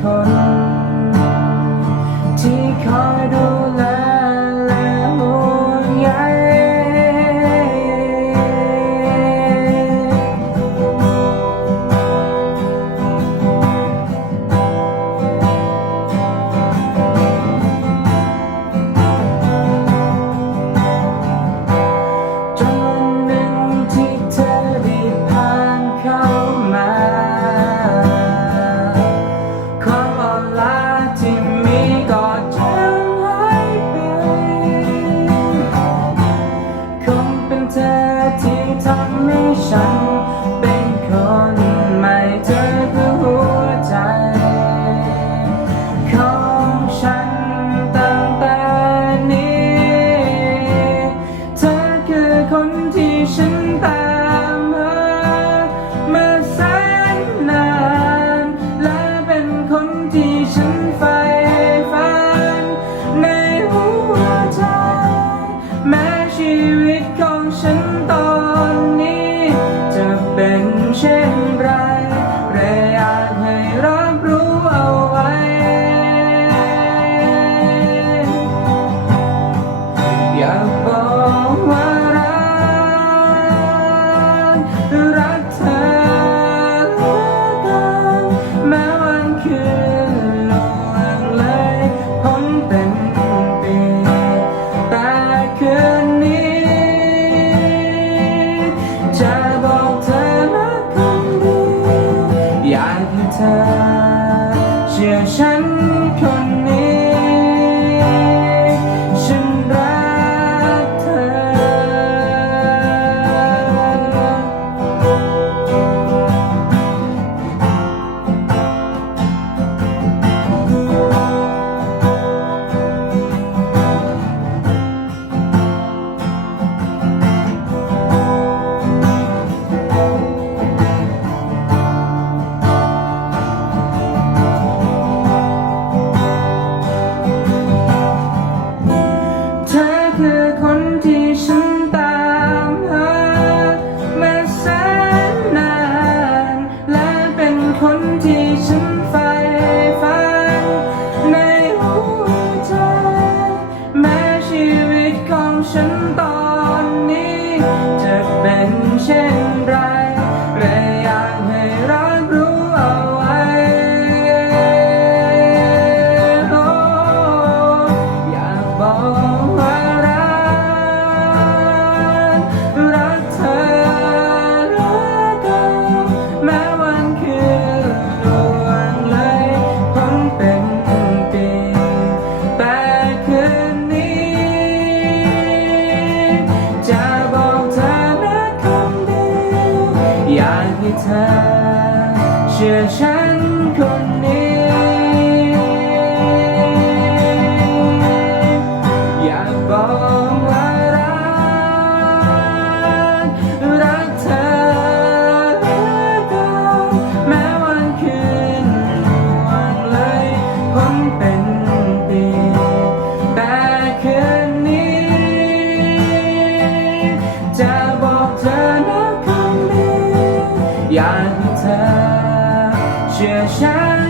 Oh. ที่ฉันตามมาแสนนาน และเป็นคนที่ฉันใฝ่ฝัน ในหัวใจ แม้ชีวิตของฉันตอนนี้ จะเป็นเช่นไรเรอยให้รับรู้เอาไว้ อยากบอกว่า time. 神道。 เธอ เชื่อฉันคนนี้ อยากบอกว่ารัก รักเธอเลือเกินแม้วันคืนวันเลยพ้นเป็น นี้อยา